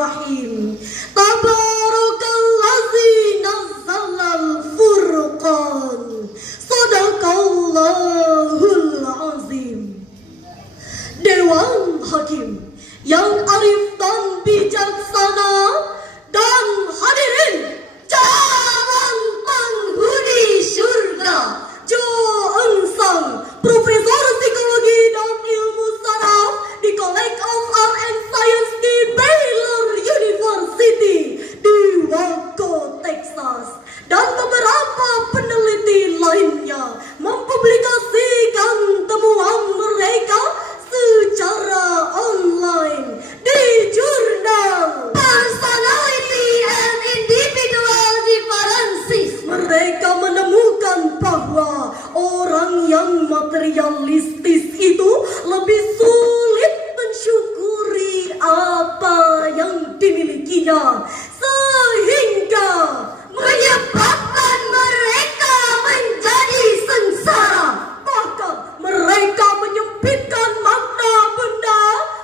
Bismillahirrahmanirrahim. Tabarakalladzi nazzalal furqan. Shadaqallahul azim. Dewan Hakim yang arif dan bijaksana dan hadirin calon penghuni surga Jo Engsang, Profesor Psikologi dan Ilmu Saraf di College of Art and Science di Baylor University di Waco, Texas, dan beberapa peneliti lainnya mempublikasikan temuan mereka secara online di jurnal Personality and Individual Differences. Mereka menemukan bahwa orang yang materialistis itu lebih sulit mensyukuri apa yang dimilikinya, sehingga menyebabkan mereka menjadi sengsara. Bahkan mereka menyempitkan makna benda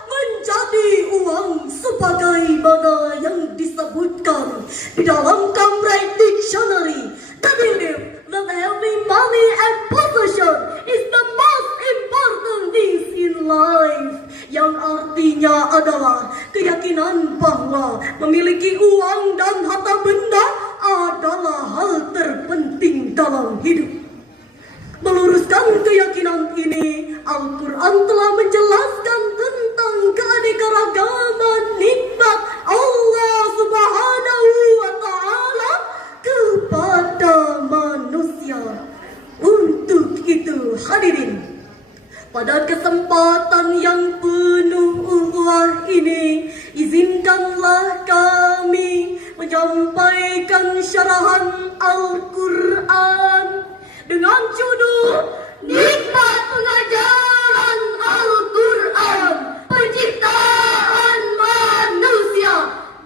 menjadi uang, sebagaimana yang disebutkan di dalam Cambridge Dictionary. They believe that having money and possession is the most important things in life, yang artinya adalah keyakinan bahwa memiliki uang dan harta benda adalah hal terpenting dalam hidup. Meluruskan keyakinan ini, Al-Quran telah menjelaskan tentang keanekaragaman nikmat Allah Subhanahu wa Ta'ala kepada manusia. Untuk itu, hadirin, pada kesempatan yang penuh ukhuwah ini, izinkanlah kami menyampaikan syarahan Al-Quran dengan judul Nikmat Pengajaran Al-Quran, Penciptaan Manusia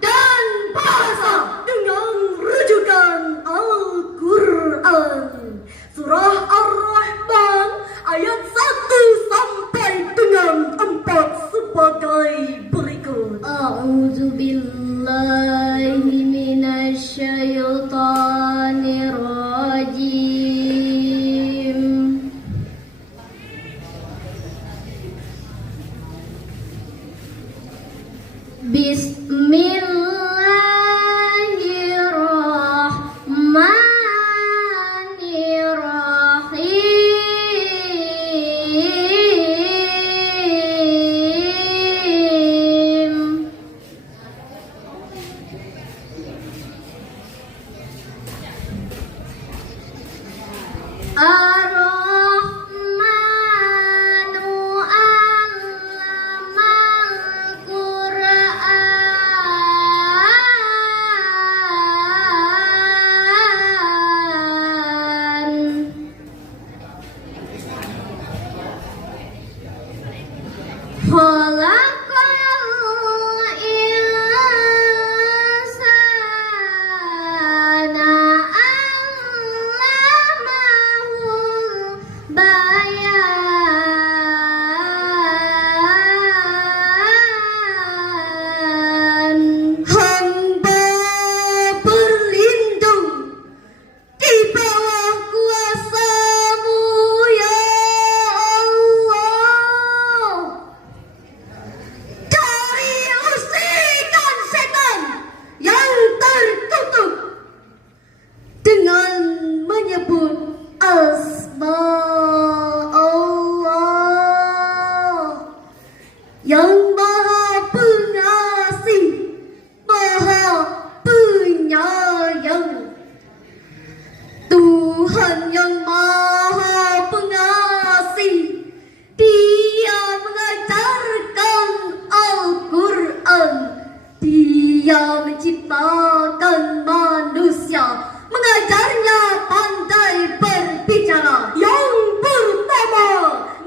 dan Bahasa, dengan rujukan Al-Quran Surah Ar-Rahman ayat 1 sampai dengan 4 sebagai berikut. A'udzu billahi minasy syaithanir rajim. Ar-Rahmanu 'allamal Qur'an. Khalaqal insana 'allamahul bayan. Hamba berlindung di bawah kuasa-Mu, ya Allah, dari usikan setan yang tertutup dengan menyebut asma Allah yang Maha Pengasih, Maha Penyayang. Tuhan yang Maha Pengasih, Dia mengajarkan Al-Quran. Dia menciptakan manusia, mengajarnya pandai berbicara. Yang pertama,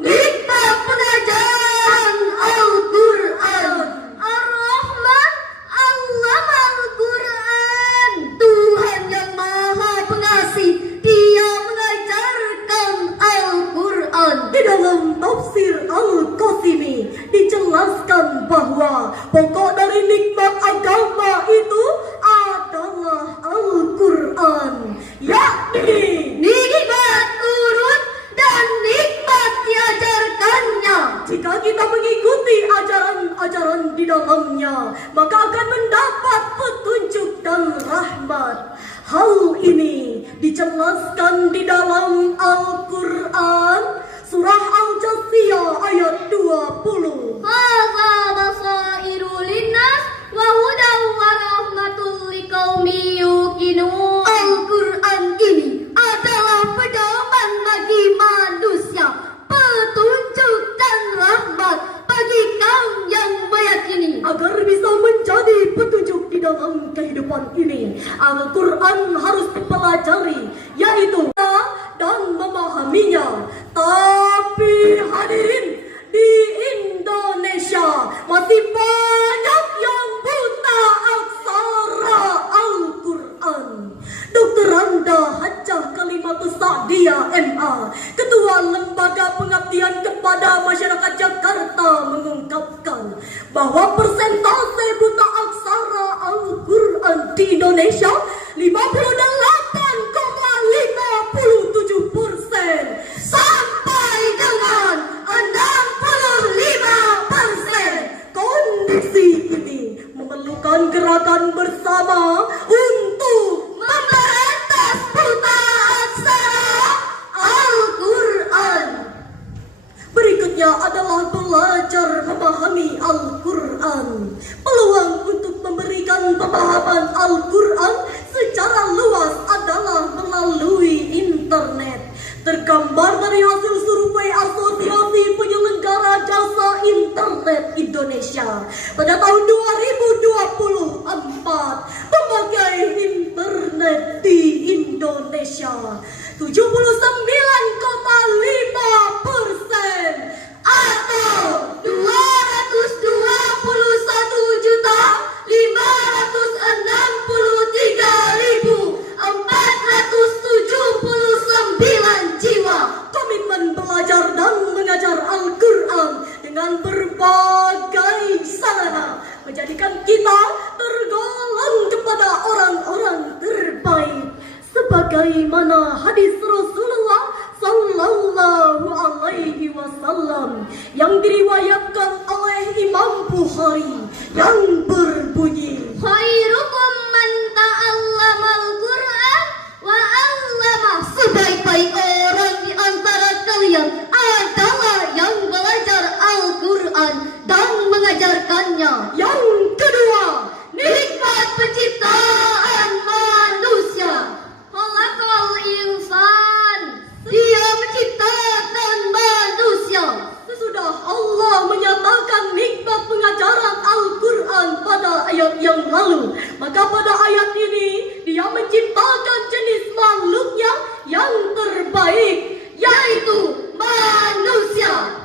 nikmat pengajaran Al-Quran. Ar-Rahman 'allamal Qur'an. Tuhan yang Maha Pengasih, Dia mengajarkan Al-Quran. Di dalam tafsir Al-Qasimi dijelaskan bahwa pokok dari nikmat agama dijelaskan di dalam Al-Quran surah Al-Jathiyah ayat 20. Hadza basairu linnas wa hudan wa rahmatul liqaumin yuqinun. Al-Quran ini adalah pedoman bagi manusia, petunjuk dan rahmat bagi kaum yang meyakini. Agar bisa menjadi petunjuk di dalam kehidupan ini, Al-Quran harus dipelajari, yaitu dan memahaminya. Tapi hadirin, di Indonesia masih banyak yang buta aksara Al-Quran. Dr. Randa Hajjah Kalimatus Sa'diyah MA, Ketua Lembaga Pengabdian kepada Masyarakat Jakarta, mengungkapkan bahwa persentase buta aksara Al-Quran di Indonesia 58,57% sampai dengan 65%. Kondisi ini memerlukan gerakan bersama untuk memberantas buta aksara Al-Quran. Berikutnya adalah belajar memahami Al-Quran. Peluang untuk memberikan pemahaman Al-Quran secara luas adalah melalui internet. Tergambar dari hasil survei Asosiasi Penyelenggara Jasa Internet Indonesia pada tahun 2024, pemakai internet di Indonesia 79,5% atau 262.479 jiwa komitmen belajar dan mengajar Al-Quran dengan berbagai sarana, menjadikan kita tergolong kepada orang-orang terbaik. Sebagaimana hadis Rasulullah Sallallahu Alaihi Wasallam yang diriwayatkan oleh Imam Bukhari yang berbunyi, Khairukum man ta'allamal Qur'an wa 'allama. sebaik-baik orang di antara kalian adalah yang belajar Al-Quran dan mengajarkannya. Yang kedua, nikmat penciptaan manusia. Khalaqal insan. Dia menciptakan manusia. Sesudah Allah menyatakan nikmat pengajaran Al-Quran pada ayat yang lalu, maka pada ayat ini Dia menciptakan jenis makhluknya yang terbaik, yaitu manusia.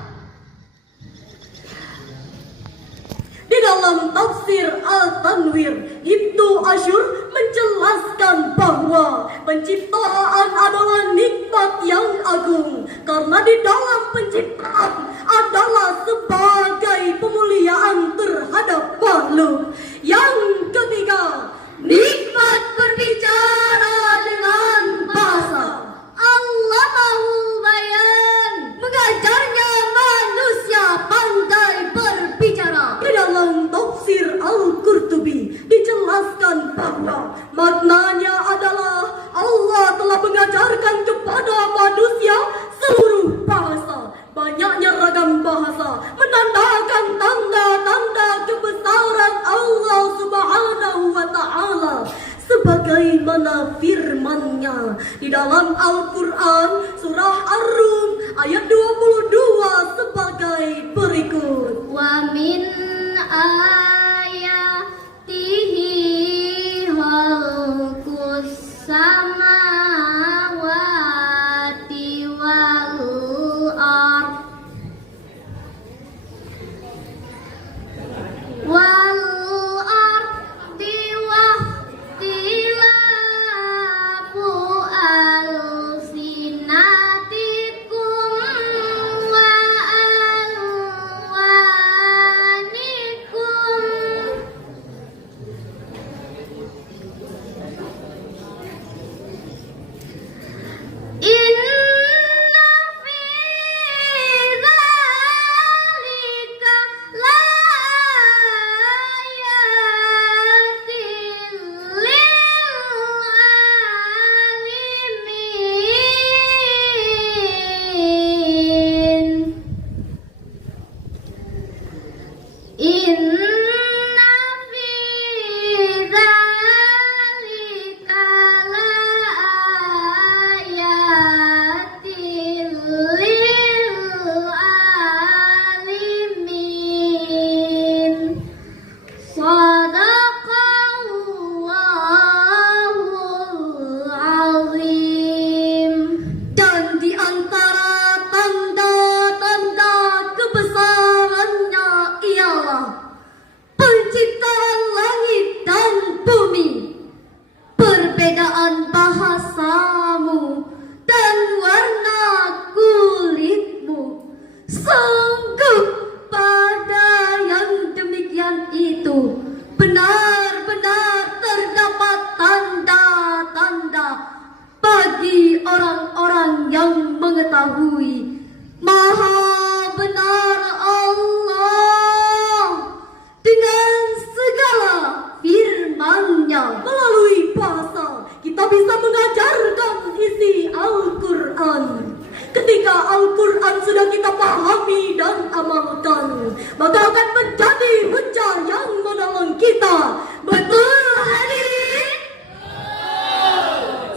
Di dalam tafsir Al-Tanwir, Ibnu Asyur menjelaskan bahwa penciptaan adalah nikmat yang agung, karena di dalam penciptaan adalah sebagai pemuliaan terhadap makhluk. Yang ketiga, nikmat berbicara dengan bahasa. Allamahul bayan. Mengajarnya manusia pandai berbicara. Di dalam tafsir Al-Qurtubi dijelaskan bahwa maknanya adalah Allah telah mengajarkan kepada manusia seluruh bahasa. Banyaknya ragam bahasa menandakan tanda-tanda kebesaran Allah Subhanahu wa Ta'ala, sebagaimana firman-Nya di dalam Al-Quran surah Ar-Rum ayat 22 sebagai berikut. Wa min ayatihi khalqus samawati wal ard wal ardi wahtilafu alsinatikum wa alwanikum ketahui, Maha benar Allah dengan segala firman-Nya. Melalui bahasa kita bisa mengajarkan isi Al-Quran. Ketika Al-Quran sudah kita pahami dan amalkan, maka akan menjadi hujah yang menolong kita. Betul hadirin?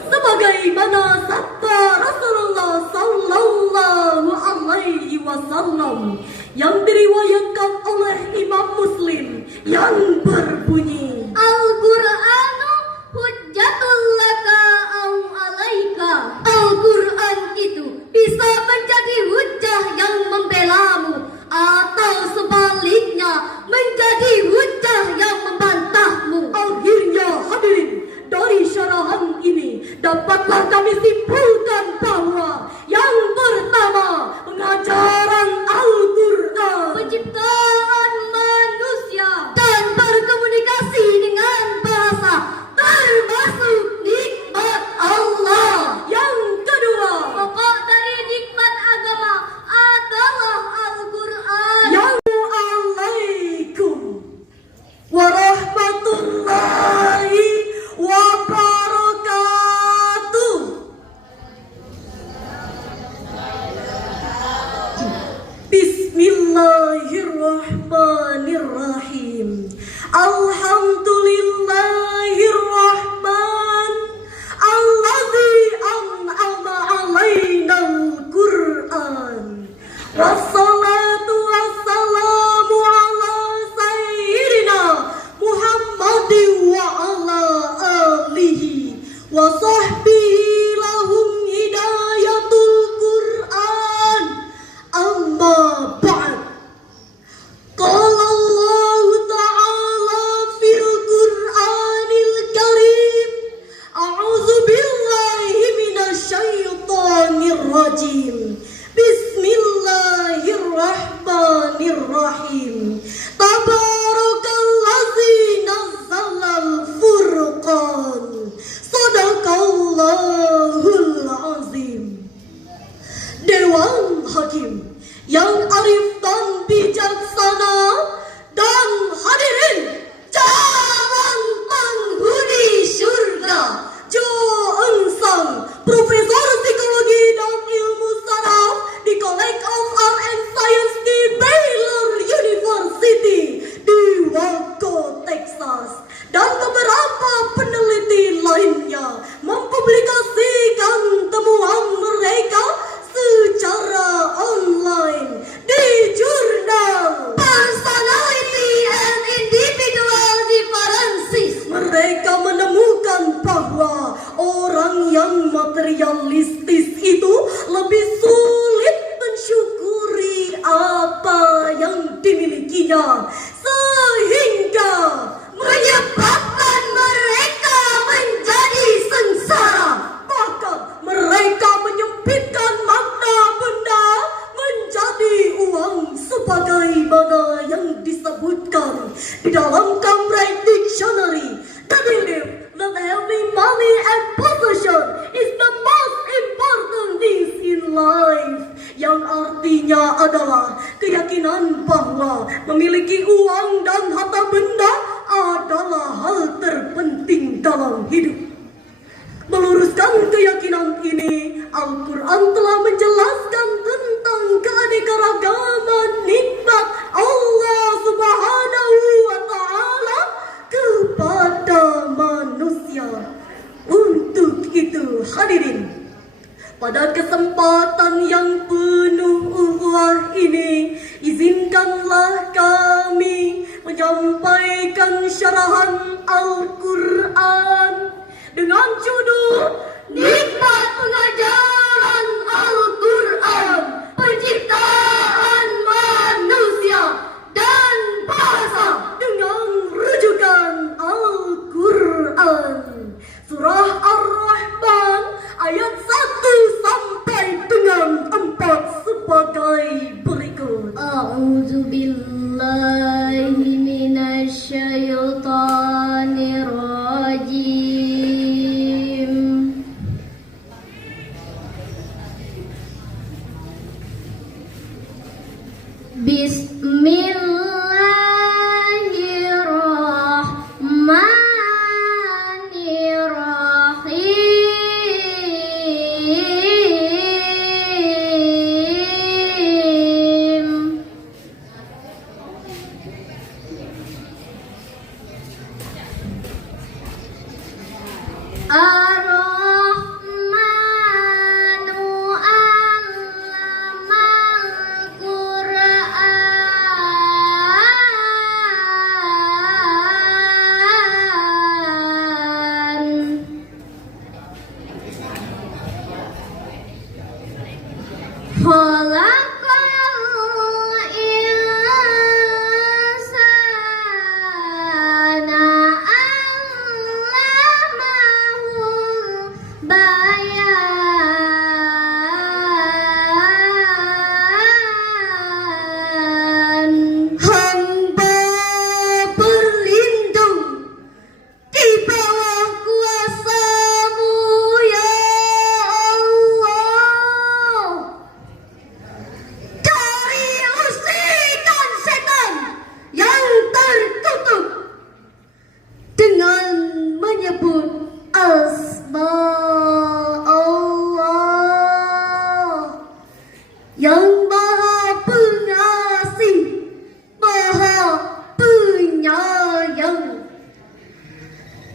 Sebagaimana sabda Rasulullah sallallahu alaihi wasallam yang diriwayatkan oleh Imam Muslim yang berbunyi, Al-Qur'anu hujjatul laka au alaika. Al-Quran itu bisa menjadi hujah yang membelamu, atau sebaliknya menjadi hujah yang membantahmu. Akhirnya hadirin, dari syarahan ini dapatlah kami simpulkan bahwa yang pertama, pengajaran Al-Quran, penciptaan manusia dan berkomunikasi dengan bahasa termasuk nikmat Allah. Yang kedua, Pokok dari nikmat agama adalah Al-Qur'an. Assalamualaikum warahmatullahi wabarakatuh. Bismillahirrahmanirrahim. Alhamdulillahirrahman alladzi an'ama alainal Qur'an. Wassalatu wassalamu ala sayyidina Muhammadin wa ala alihi wa sahbihi lahum hidayatul Qur'an. Amma ba'd. Qala Allah ta'ala fil Qur'anil Karim, a'udzu billahi minasy syaithanir rajim. Bismillahirrahmanirrahim. Tabarakalladzi nazzalal furqan. Shadaqallahul azim. Dewan Hakim yang arif dan bijaksana dan hadirin calon penghuni surga, Jo Engsang, Profesor Psikologi dan Ilmu Saraf di College of Art and Science di Baylor University di Waco, Texas, dan beberapa peneliti lainnya mempublikasikan temuan mereka secara online di jurnal Personality and Individual Differences. Mereka menemukan bahwa orang yang materialistis itu lebih sulit mensyukuri apa yang dimilikinya, sehingga menyebabkan mereka menjadi sengsara. Bahkan mereka menyempitkan makna benda menjadi uang, sebagaimana yang disebutkan di dalam Cambridge Dictionary. They believe that having money and possession is the most important things in life, yang artinya adalah keyakinan bahwa memiliki uang dan harta benda adalah hal terpenting dalam hidup. Meluruskan keyakinan ini, Al-Quran telah menjelaskan tentang keanekaragaman nikmat Allah Subhanahu wa Ta'ala kepada manusia. Untuk itu, hadirin, pada kesempatan yang penuh ukhuwah ini, izinkanlah kami menyampaikan syarahan Al-Quran dengan judul Nikmat Pengajaran Al-Quran, Penciptaan Manusia dan Bahasa, dengan rujukan Al-Quran, Surah Ar-Rahman ayat 1 sampai dengan 4 sebagai berikut. A'udzu billahi minasy syaithanir rajim. Ar-Rahmanu 'allamal Qur'an. Khalaqal insana 'allamahul bayan. Hamba berlindung di bawah kuasa-Mu ya Allah, dari usikan setan yang terkutuk dengan menyebut asma Allah yang Maha Pengasih, Maha Penyayang.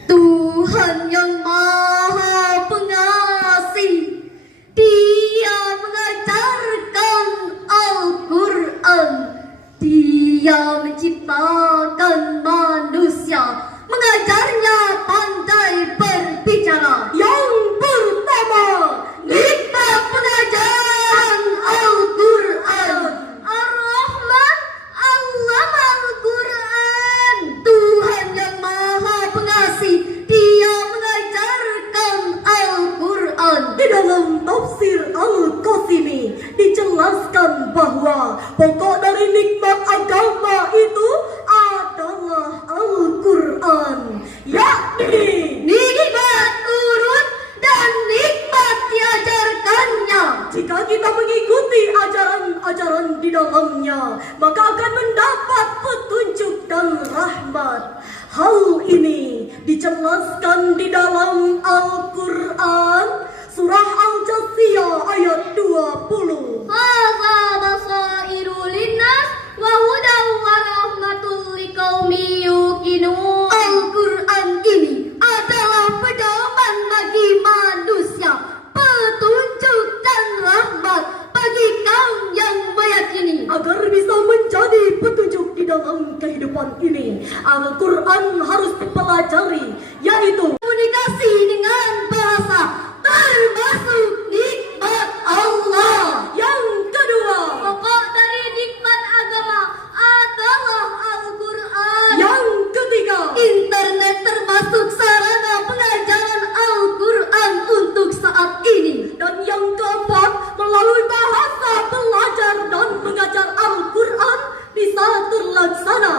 Tuhan yang Maha Pengasih, Dia mengajarkan Al-Quran. Dia menciptakan manusia, mengajarnya pandai berbicara. Yang pertama, nikmat pengajaran Al-Quran. Ar-Rahman 'allamal Qur'an. Tuhan yang Maha Pengasih, Dia mengajarkan Al-Quran. Di dalam tafsir Al-Qasimi dijelaskan bahwa pokok dari nikmat agama itu adalah Al-Quran, yakni nikmat turun dan nikmat diajarkannya. Jika kita mengikuti ajaran-ajaran di dalamnya, maka akan mendapat petunjuk dan rahmat. Hal ini dijelaskan di dalam Al-Quran, surah Al-Jathiyah ayat 20. Hadza basairu linnas wa hudan wa rahmatul liqaumin yuqinun. Al-Quran ini adalah pedoman bagi manusia, petunjuk dan rahmat bagi kaum yang meyakini. Agar bisa menjadi petunjuk di dalam kehidupan ini, Al-Quran harus dipelajari, yaitu komunikasi dengan bahasa, termasuk nikmat Allah. Yang kedua, Pokok dari nikmat agama adalah Al-Quran. yang ketiga, internet termasuk sarana pengajaran Al-Quran untuk saat ini. Dan yang keempat, melalui bahasa belajar dan mengajar Al-Quran bisa terlaksana.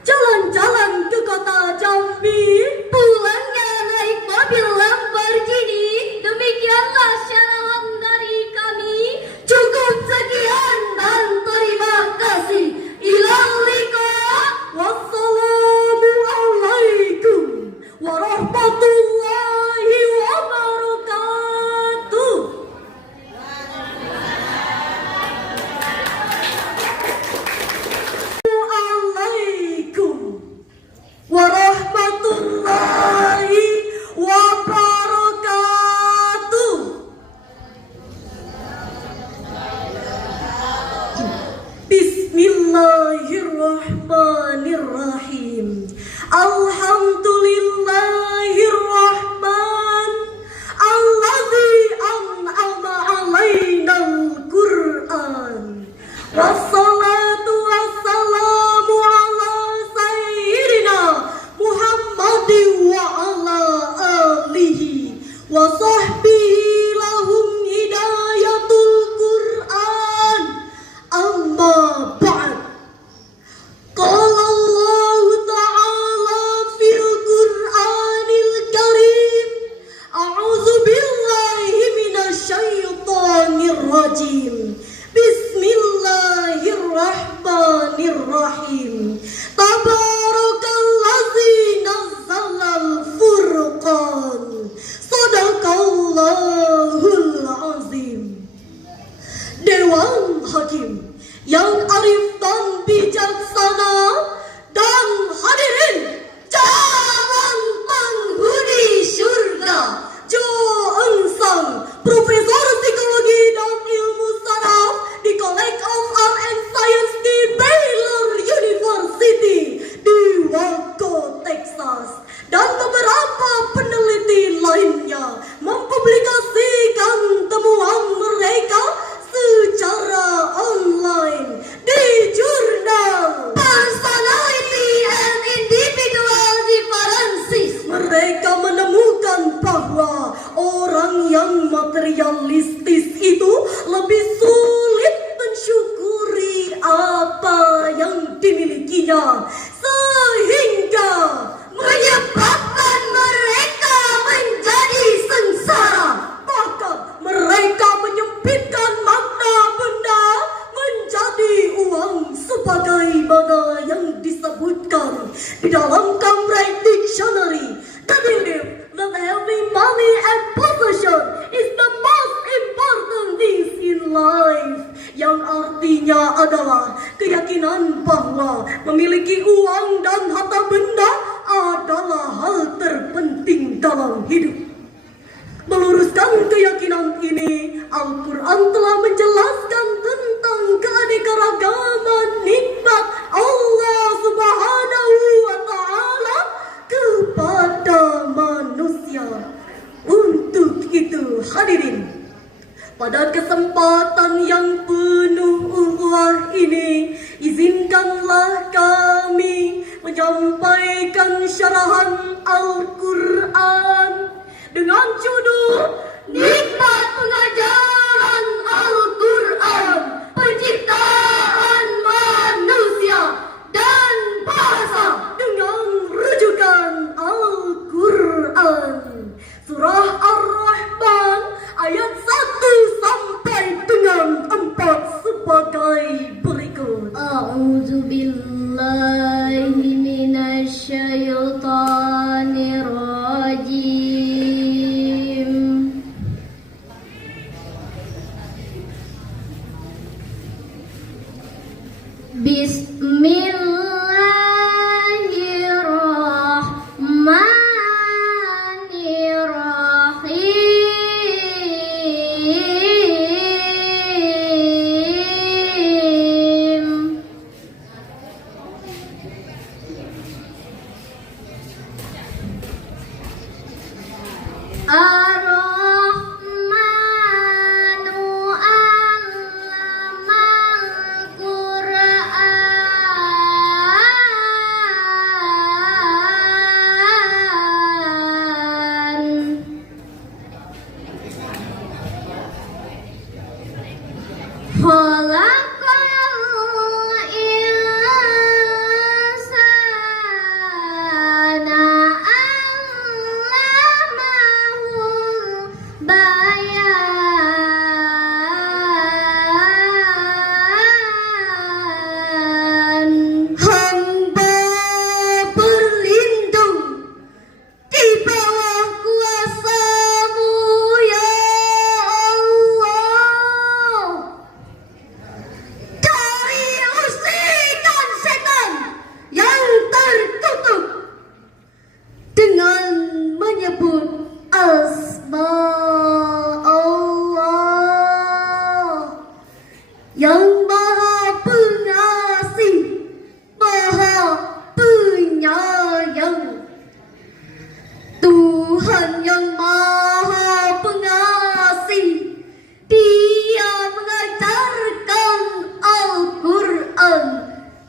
Jalan-jalan ke kota Jambi, pulangnya naik mobil Lamborghini. Demikianlah syarahan dari kami. Cukup sekian dan terima kasih. Ilal liqa. Wassalamualaikum warahmatullahi wabarakatuh. Waalaikum warahmatullahi wabarakatuh. Bismillahirrahmanirrahim. Alhamdulillahirrahmanirrahim. yang materialistis itu lebih sulit mensyukuri apa yang dimilikinya, sehingga menyebabkan mereka menjadi sengsara. Bahkan mereka menyempitkan makna benda menjadi uang, sebagaimana yang disebutkan di dalam Cambridge Dictionary. They believe that having money and possession is the most important things in life, yang artinya adalah keyakinan bahwa memiliki uang dan harta benda adalah hal terpenting dalam hidup. Meluruskan keyakinan ini, Al-Quran telah menjelaskan tentang keanekaragaman nikmat Allah Subhanahu wa Ta'ala kepada manusia. Untuk itu, hadirin, pada kesempatan yang penuh ukhuwah ini, izinkanlah kami menyampaikan syarahan Al-Quran dengan judul Nikmat Pengajaran Al-Quran, Penciptaan Manusia dan Bahasa, dengan rujukan Al-Quran Surah Ar-Rahman ayat 1 sampai dengan 4 sebagai berikut. A'udzu billahi minasy syaithanir rajim. Bismillahirrahmanirrahim. Ar-Rahmanu 'allamal Qur'an. Khalaqal insana 'allamahul bayan. Hamba berlindung di bawah kuasa-Mu, ya Allah, dari usikan setan yang tertutup dengan menyebut asma Allah yang Maha Pengasih, Maha Penyayang. Tuhan yang Maha Pengasih, Dia mengajarkan Al-Quran.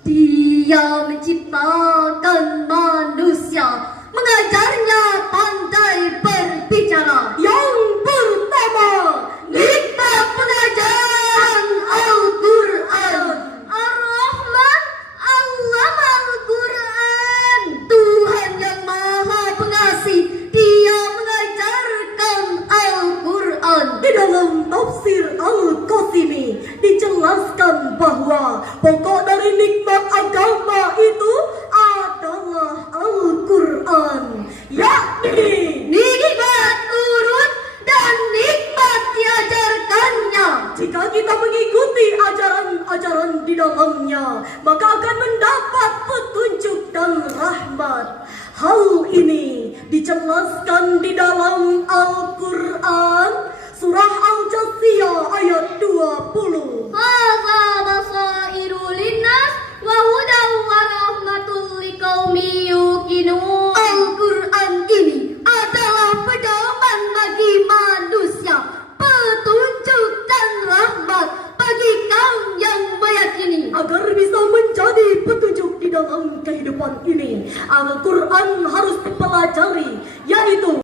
Dia menciptakan manusia, mengajarnya pandai berbicara. Yang pertama, nikmat pengajaran Al-Quran. Ar-Rahman 'allamal Qur'an. Tuhan yang Maha Pengasih, Dia mengajarkan Al-Quran. Di dalam tafsir Al-Qasimi dijelaskan bahwa pokok dari nikmat agama itu adalah Al-Quran, yakni nikmat turun dan nikmat diajarkannya. Jika kita mengikuti ajaran-ajaran di dalamnya, maka akan mendapat petunjuk dan rahmat. Hal ini dijelaskan di dalam Al-Quran surah Al-Jathiyah ayat 20. Hadza basairu linnas wa hudan wa rahmatul liqaumin yuqinun. Al-Quran ini adalah pedoman bagi manusia, petunjuk dan rahmat bagi kaum yang meyakini. Agar bisa menjadi petunjuk di dalam kehidupan ini, Al-Quran harus dipelajari, yaitu